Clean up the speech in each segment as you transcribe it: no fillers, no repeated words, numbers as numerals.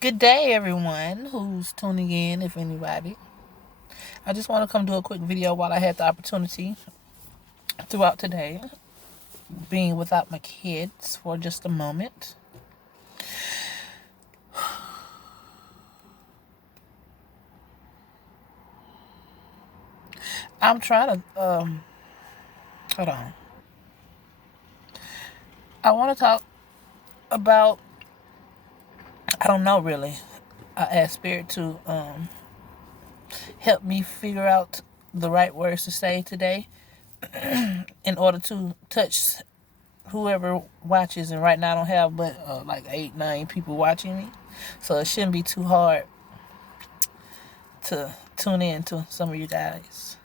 Good day, everyone who's tuning in, if anybody. I just want to come do a quick video while I had the opportunity throughout today, being without my kids for just a moment. I'm trying to, hold on. I want to talk about, I don't know really. I asked Spirit to help me figure out the right words to say today in order to touch whoever watches. And right now I don't have but like 8, 9 people watching me, so it shouldn't be too hard to tune in to some of you guys.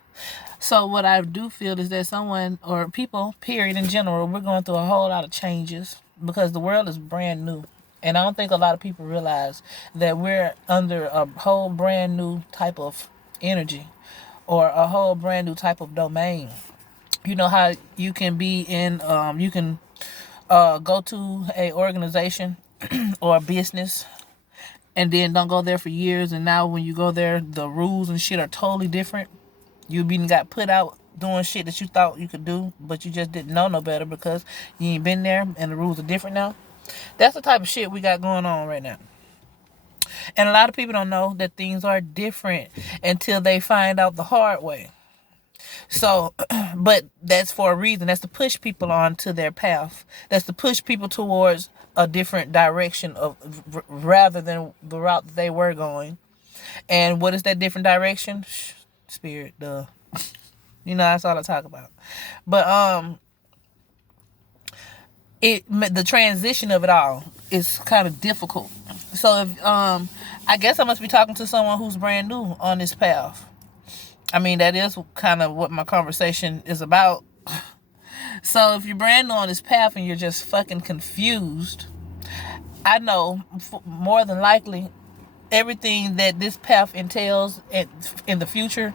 So what I do feel is that someone or people, period, in general, we're going through a whole lot of changes because the world is brand new. And I don't think a lot of people realize that we're under a whole brand new type of energy or a whole brand new type of domain. You know how you can be in, you can go to a organization or a business and then don't go there for years, and now when you go there, the rules and shit are totally different. You been got put out doing shit that you thought you could do, but you just didn't know no better because you ain't been there and the rules are different now. That's the type of shit we got going on right now. And a lot of people don't know that things are different until they find out the hard way. So, but that's for a reason. That's to push people on to their path. That's to push people towards a different direction of rather than the route that they were going. And what is that different direction? Spirit, duh. That's all I talk about. But the transition of it all is kind of difficult. So if I guess I must be talking to someone who's brand new on this path. I mean, that is kind of what my conversation is about. So if you're brand new on this path and you're just fucking confused, I know more than likely everything that this path entails in the future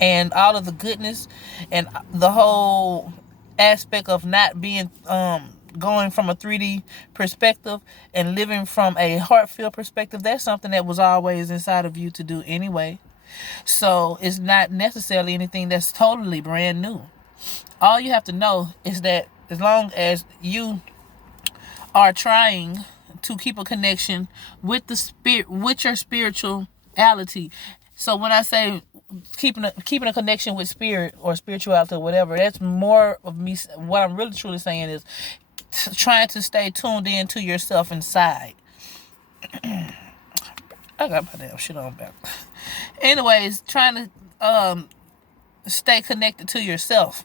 and all of the goodness and the whole aspect of not being going from a 3D perspective and living from a heart-filled perspective, that's something that was always inside of you to do anyway. So it's not necessarily anything that's totally brand new. All you have to know is that as long as you are trying to keep a connection with the spirit, with your spirituality. So when I say keeping a connection with spirit or spirituality or whatever, that's more of me. What I'm really truly saying is trying to stay tuned in to yourself inside. I got my damn shit on back. Anyways, trying to stay connected to yourself.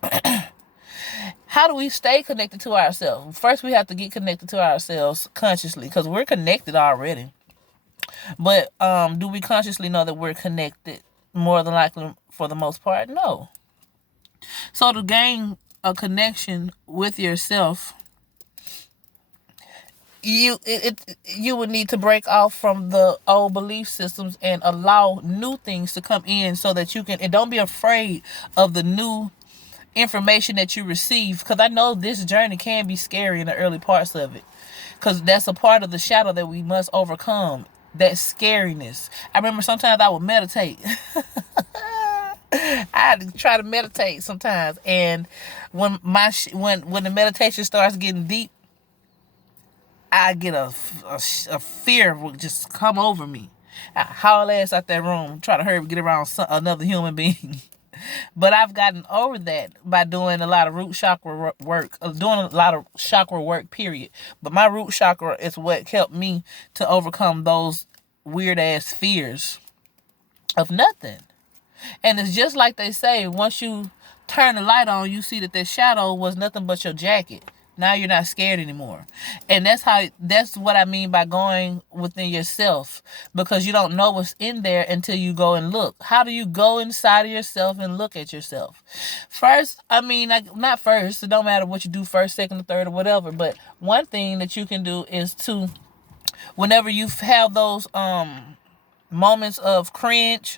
How do we stay connected to ourselves? First, we have to get connected to ourselves consciously because we're connected already. But do we consciously know that we're connected? More than likely, for the most part, no. So to gain a connection with yourself, you would need to break off from the old belief systems and allow new things to come in so that you can, and don't be afraid of the new information that you receive, because I know this journey can be scary in the early parts of it, because that's a part of the shadow that we must overcome, that scariness. I remember sometimes I would meditate. I had to try to meditate sometimes, and when when the meditation starts getting deep, I get a fear will just come over me. I haul ass out that room, try to hurry get around another human being. But I've gotten over that by doing a lot of root chakra work, doing a lot of chakra work, period. But my root chakra is what helped me to overcome those weird ass fears of nothing. And it's just like they say, once you turn the light on, you see that shadow was nothing but your jacket. Now you're not scared anymore. And that's what I mean by going within yourself, because you don't know what's in there until you go and look. How do you go inside of yourself and look at yourself? First, I mean, not first, it don't matter what you do first, second, or third, or whatever, but one thing that you can do is to, whenever you have those moments of cringe,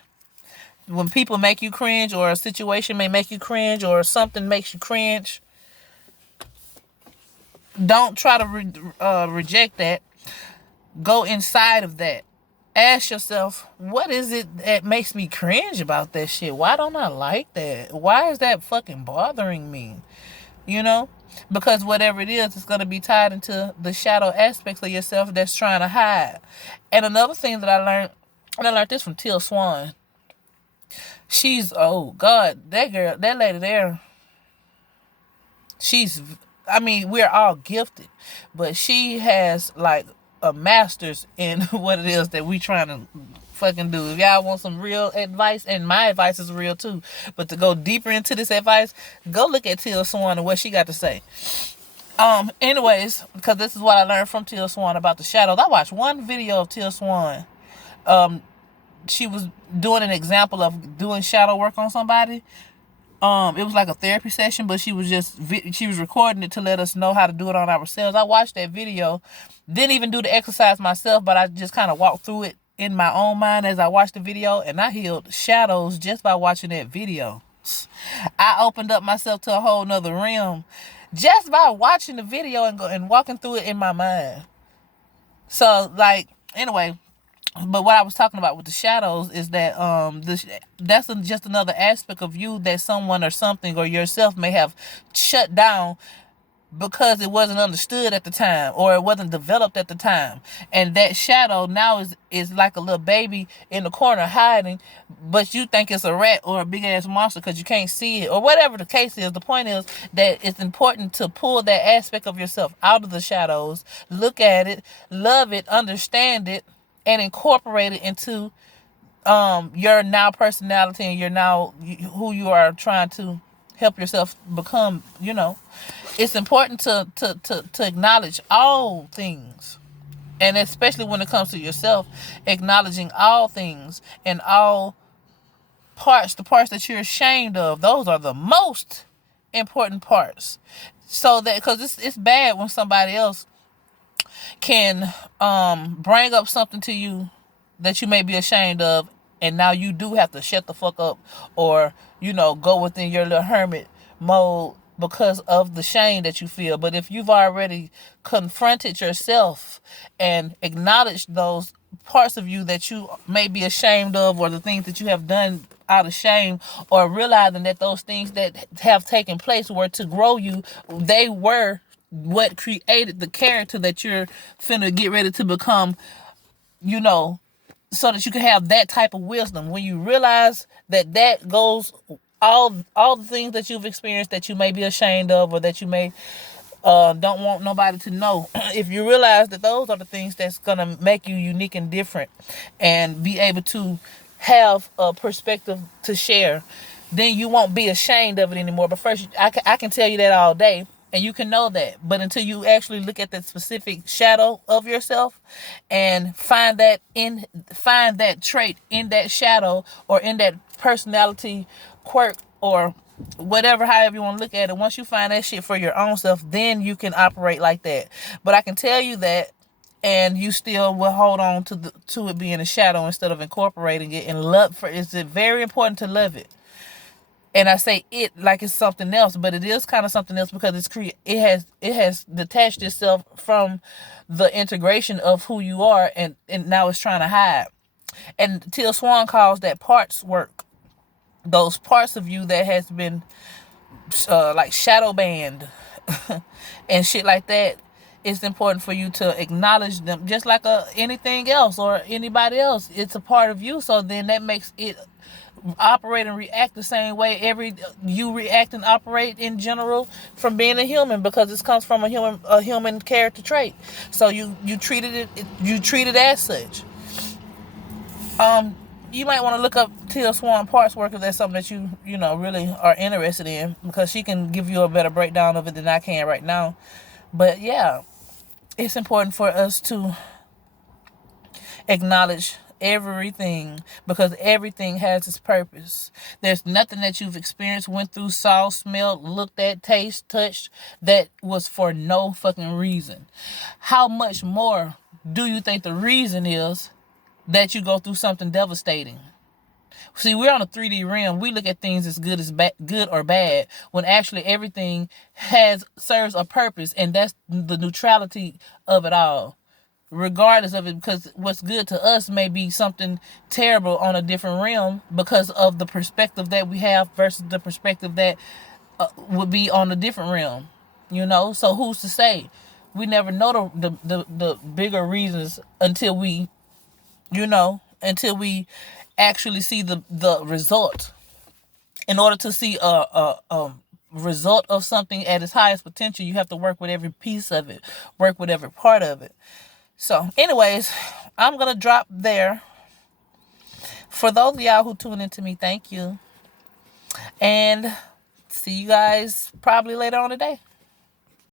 when people make you cringe, or a situation may make you cringe, or something makes you cringe, don't try to reject that. Go inside of that. Ask yourself, what is it that makes me cringe about that shit? Why don't I like that? Why is that fucking bothering me? You know? Because whatever it is, it's going to be tied into the shadow aspects of yourself that's trying to hide. And another thing that I learned, and I learned this from Teal Swan. She's, oh God, that girl, that lady there, we're all gifted, but she has like a master's in what it is that we trying to fucking do. If y'all want some real advice, and my advice is real too, but to go deeper into this advice, go look at Teal Swan and what she got to say. Anyways, because this is what I learned from Teal Swan about the shadows. I watched one video of Teal Swan. She was doing an example of doing shadow work on somebody. It was like a therapy session, but she was recording it to let us know how to do it on ourselves. I watched that video, didn't even do the exercise myself, but I just kind of walked through it in my own mind as I watched the video, and I healed shadows just by watching that video. I opened up myself to a whole nother realm just by watching the video and walking through it in my mind. So, like, anyway, but what I was talking about with the shadows is that that's just another aspect of you that someone or something or yourself may have shut down because it wasn't understood at the time, or it wasn't developed at the time. And that shadow now is like a little baby in the corner hiding, but you think it's a rat or a big ass monster because you can't see it, or whatever the case is. The point is that it's important to pull that aspect of yourself out of the shadows, look at it, love it, understand it, and incorporate it into your now personality and your now who you are trying to help yourself become. It's important to acknowledge all things, and especially when it comes to yourself, acknowledging all things and all parts, the parts that you're ashamed of. Those are the most important parts. So that, because it's bad when somebody else can bring up something to you that you may be ashamed of, and now you do have to shut the fuck up, or go within your little hermit mode because of the shame that you feel. But if you've already confronted yourself and acknowledged those parts of you that you may be ashamed of, or the things that you have done out of shame, or realizing that those things that have taken place were to grow you, they were what created the character that you're finna get ready to become, so that you can have that type of wisdom. When you realize that goes, all the things that you've experienced that you may be ashamed of, or that you may don't want nobody to know, if you realize that those are the things that's gonna make you unique and different and be able to have a perspective to share, then you won't be ashamed of it anymore. But first, I can tell you that all day, and you can know that, but until you actually look at that specific shadow of yourself and find that trait in that shadow, or in that personality quirk, or whatever, however you want to look at it, once you find that shit for your own self, then you can operate like that. But I can tell you that, and you still will hold on to it being a shadow instead of incorporating it and love. It's very important to love it. And I say it like it's something else, but it is kind of something else because it has detached itself from the integration of who you are, and now it's trying to hide. And Teal Swan calls that parts work. Those parts of you that has been like shadow banned and shit like that, it's important for you to acknowledge them, just like anything else or anybody else. It's a part of you, so then that makes it operate and react the same way you react and operate in general from being a human, because it comes from a human character trait. So you treat it as such. You might want to look up Teal Swan parts work if that's something that you really are interested in, because she can give you a better breakdown of it than I can right now. But yeah, it's important for us to acknowledge everything, because everything has its purpose. There's nothing that you've experienced, went through, saw, smelled, looked at, tasted, touched, that was for no fucking reason. How much more do you think the reason is that you go through something devastating? See, we're on a 3D realm. We look at things as good or bad, when actually everything serves a purpose, and that's the neutrality of it all. regardless of it, because what's good to us may be something terrible on a different realm because of the perspective that we have versus the perspective that would be on a different realm, so who's to say? We never know the bigger reasons until we actually see the result. In order to see a result of something at its highest potential, you have to work with every piece of it, work with every part of it. So anyways, I'm going to drop there. For those of y'all who tune into me, thank you. And see you guys probably later on today.